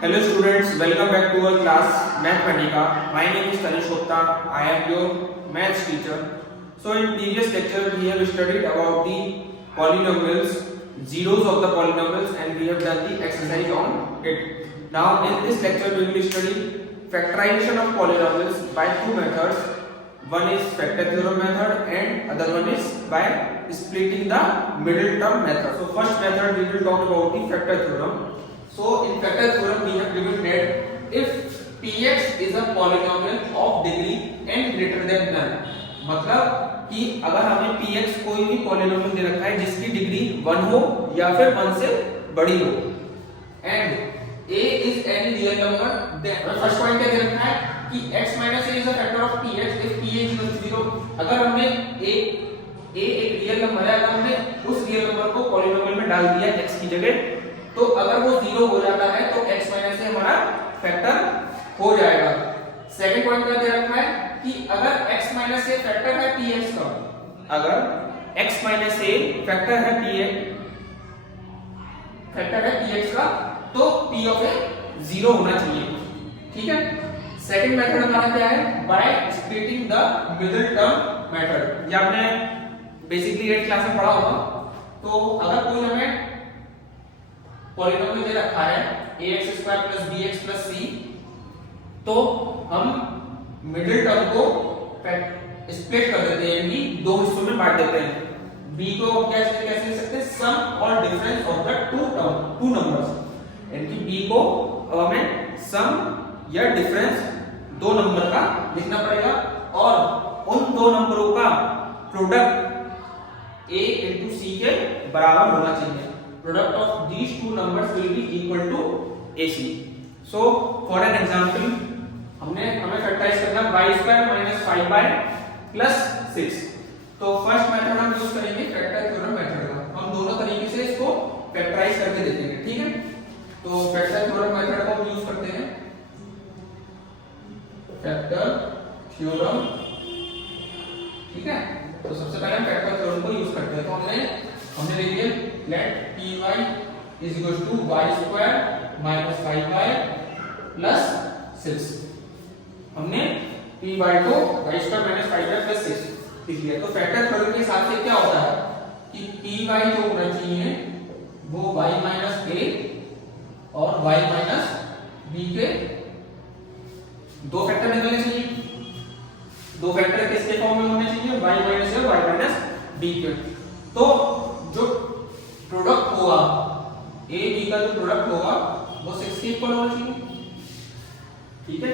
Hello students, welcome back to our class Mathematica. My name is Tanish Gupta. I am your maths teacher. So in previous lecture we have studied about the polynomials, zeros of the polynomials, and we have done the exercise on it. Now in this lecture we will study factorization of polynomials by two methods. One is factor theorem method and other one is by splitting the middle term method. So first method we will talk about the factor theorem. So in factor theorem we have given that if px is a polynomial of degree n greater than none, मतलब कि अगर हमें px कोई भी polynomial दे रखा है जिसकी degree 1 हो या फिर 1 से बड़ी हो, and a is any real number, then first point क्या दे रखा है कि x minus a is a factor of px if p is equal to 0. अगर हमने a एक रियल नंबर है, अगर हमने उस रियल नंबर को पॉलिनोमियल में डाल दिया x की जगह, तो अगर वो 0 हो जाता है तो x माइनस a हमारा फैक्टर हो जाएगा. सेकंड पॉइंट क्या दे रखा है कि अगर x माइनस a फैक्टर है px का, अगर x माइनस a फैक्टर है px का, तो p ऑफ a 0 होना चाहिए. ठीक है. सेकंड मेथड हमारा क्या है, by splitting the middle term method. ये आपने बेसिकली 8 क्लास में पढ़ा होगा. तो अगर कोई हमें पॉलिनोमियल दे रखा है ax² + bx + c, तो हम मिडिल टर्म को स्प्लिट कर देते हैं, यानी दो हिस्सों में बांट देते हैं. b को कैसे लिख सकते हैं, सम और difference of the two numbers, यानी b को हमें सम या डिफरेंस दो नंबर का लिखना पड़ेगा और उन दो नंबरों का प्रोडक्ट a into c के बराबर होना चाहिए. Product of these two numbers will be equal to AC. So for an example, हमें फैक्टराइज करना y² - 5y + 6. तो फर्स्ट मेथड हम यूज करेंगे फैक्टर थ्योरम मेथड का. हम दोनों तरीके से इसको फैक्टराइज करके देखेंगे. ठीक है. तो फैक्टर थ्योरम मेथड को हम यूज करते हैं. फैक्टर थ्योरम, ठीक है. तो सबसे पहले हम फैक्टर थ्योरम को यूज करते हैं. तो हमने लिख दिया let py is equal to y² - 5y + 6. हमने py को y² - 5y + 6 लिख लिया. तो फैक्टर थ्योरम के हिसाब से क्या होता है कि py जो होना चाहिए वो y - a और y - b के दो फैक्टर निकलने चाहिए. दो फैक्टर किसके फॉर्म में होने चाहिए, y - a और y - b के. तो जो प्रोडक्ट होगा a b का, जो प्रोडक्ट होगा वो 6 के इक्वल होना चाहिए. ठीक है.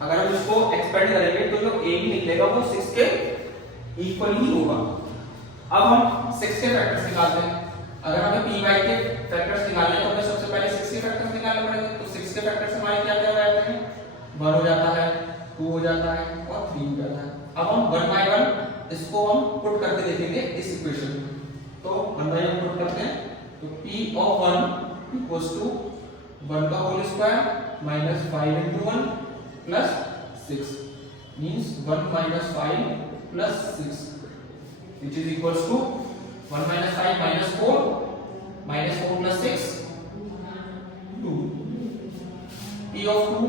अगर हम इसको एक्सपेंड करेंगे तो जो a b निकलेगा वो 6 के इक्वल ही होगा. अब हम 6 के फैक्टर्स निकालते हैं. अगर हमें py के फैक्टर्स निकालने हैं तो हमें सबसे पहले 6 के फैक्टर्स निकालने पड़ेंगे. तो 6 के फैक्टर्स हमारे क्या क्या हो जाते हैं, 1 हो जाता है, 2 हो जाता है और 3 हो जाता है. अब हम 1 बाय 1 इसको हम पुट करके देखेंगे इस इक्वेशन में. तो 1 बाय 1 पुट करते हैं. तो p of 1 equals to 1 का whole square - 5 into 1 plus 6 means 1 minus 5 plus 6, which is equals to 1 minus 5 minus 4 plus 6 2. p of 2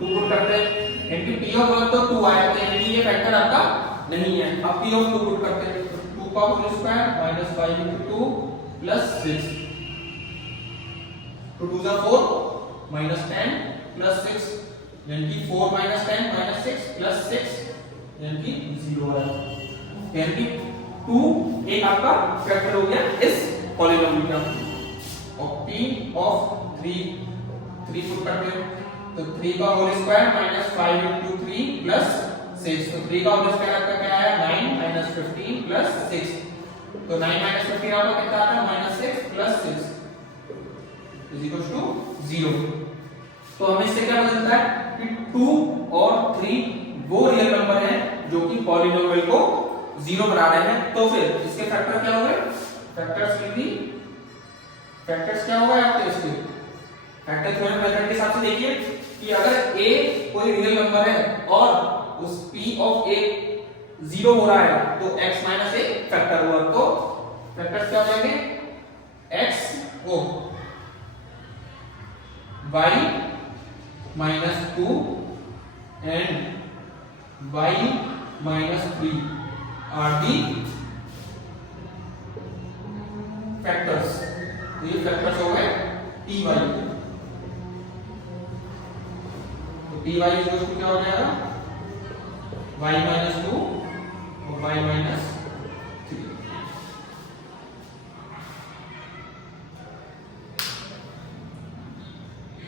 put करते हैं. एंटी p of 1 तो 2 आया, तो ये फैक्टर आपका नहीं है. अब p of 2 पुट करते हैं. 2 का whole square - 5 into 2 plus 6. 2 2 are 4 minus 10 plus 6, यानी कि 4 minus 10 minus 6 plus 6, यानी कि 0 है. यानी कि 2 एक आपका फैक्टर हो गया इस पॉलिनोमियल का. और p of 3 पुट करते हैं. तो 3 का होल स्क्वायर - 5 into 3 plus 6. तो 3 का होल स्क्वायर आपका क्या आया, 9 minus 15 plus 6. तो 9 minus 15 आपका कितना आता है, -6 plus 6 is equal to 0. तो हमें इससे क्या पता चलता है कि 2 और 3 वो रियल नंबर हैं जो कि पॉलिनोमियल को 0 बना रहे हैं. तो फिर इसके फैक्टर क्या होंगे, फैक्टर्स क्या होगा आपके इसके फैक्टर थ्योरम मेथड के हिसाब से. देखिए कि अगर a कोई रियल नंबर है और उस p ऑफ a 0 हो रहा है तो x - a फैक्टर हुआ. तो फैक्टर्स क्या हो जाएंगे, x O y minus 2 and y minus 3 are the factors. ये फैक्टर्स हो गए ty के। तो ty इक्वल टू क्या हो जाएगा y minus 2 और y minus 3।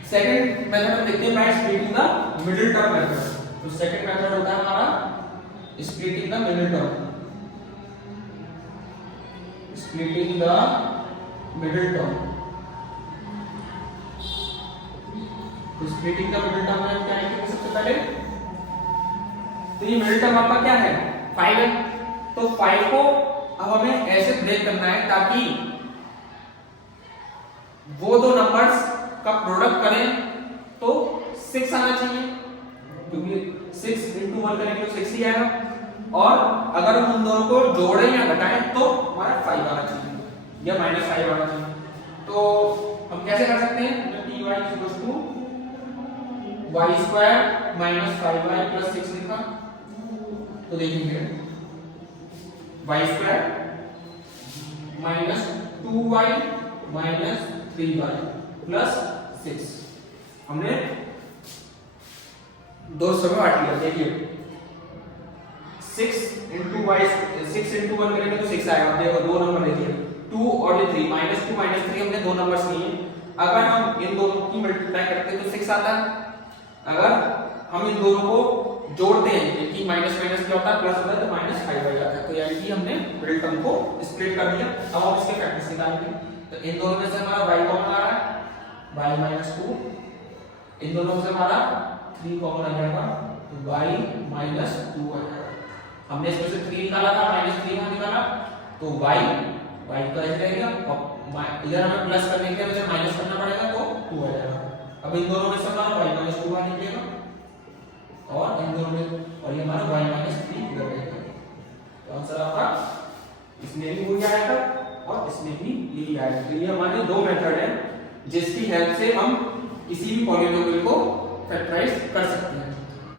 सेकंड मेथड में देखते हैं by splitting the middle term method. तो सेकंड मेथड होता है हमारा splitting the middle term. Splitting the middle term. तो स्प्लिटिंग द मिडिल टर्म में क्या लिखेंगे सबसे पहले? तो ये मिडिल टर्म आपका क्या है 5 है। तो 5 को अब हमें ऐसे ब्रेक करना है ताकि वो दो नंबर्स का प्रोडक्ट करें तो 6 आना चाहिए, क्योंकि 6 into 1 करेंगे तो 6 ही आएगा। और अगर हम उन दोनों को जोड़ें या घटाएं तो हमारा 5 आना चाहिए या -5 आना चाहिए। तो हम कैसे कर सकते हैं? तो ty equals to y square minus 5y plus 6 लिखा। तो देखेंगे y square minus 2y minus 3y plus 6 हमने दो समय बांट लिया। देखिए 6 into 1 करेंगे तो 6 आएगा। देखो दो नंबर देखिए 2 और 3 -2 -3 हमने दो नंबर्स लिए। अगर हम इन दोनों की मल्टीप्लाई करते हैं तो 6 आता है। अगर हम इन दोनों को जोड़ते हैं कि माइनस माइनस क्या होता है प्लस होता है तो -5 आ जाता है। तो यानी कि हमने मिडिल टर्म को स्प्लिट कर दिया। अब हम इसके फैक्टर्स निकालेंगे। तो इन दोनों में से हमारा y कॉमन आ रहा है y minus 2, इन दोनों से हमारा 3 कॉमन आ जाएगा तो y minus 2 आ जाएगा। हमने इसमें से 3 निकाला था -3 यहाँ निकाला तो y तो ऐसे रहेगा और इधर हमें प्लस करने के लिए मुझे माइनस करना पड़ेगा तो 2 आ जाएगा। अब इन दोनों में से हमारा y minus 2 आ निकलेगा और इन दोनों में और ये हमारा y minus 3 इधर रहेगा। तो आंसर आपका इसमें भी हो जाएगा और इसमें भी यही आएगा। तो ये हमारे दो मेथड है जिसकी हेल्प से हम किसी भी पॉलिनोमियल को फैक्टराइज कर सकते हैं।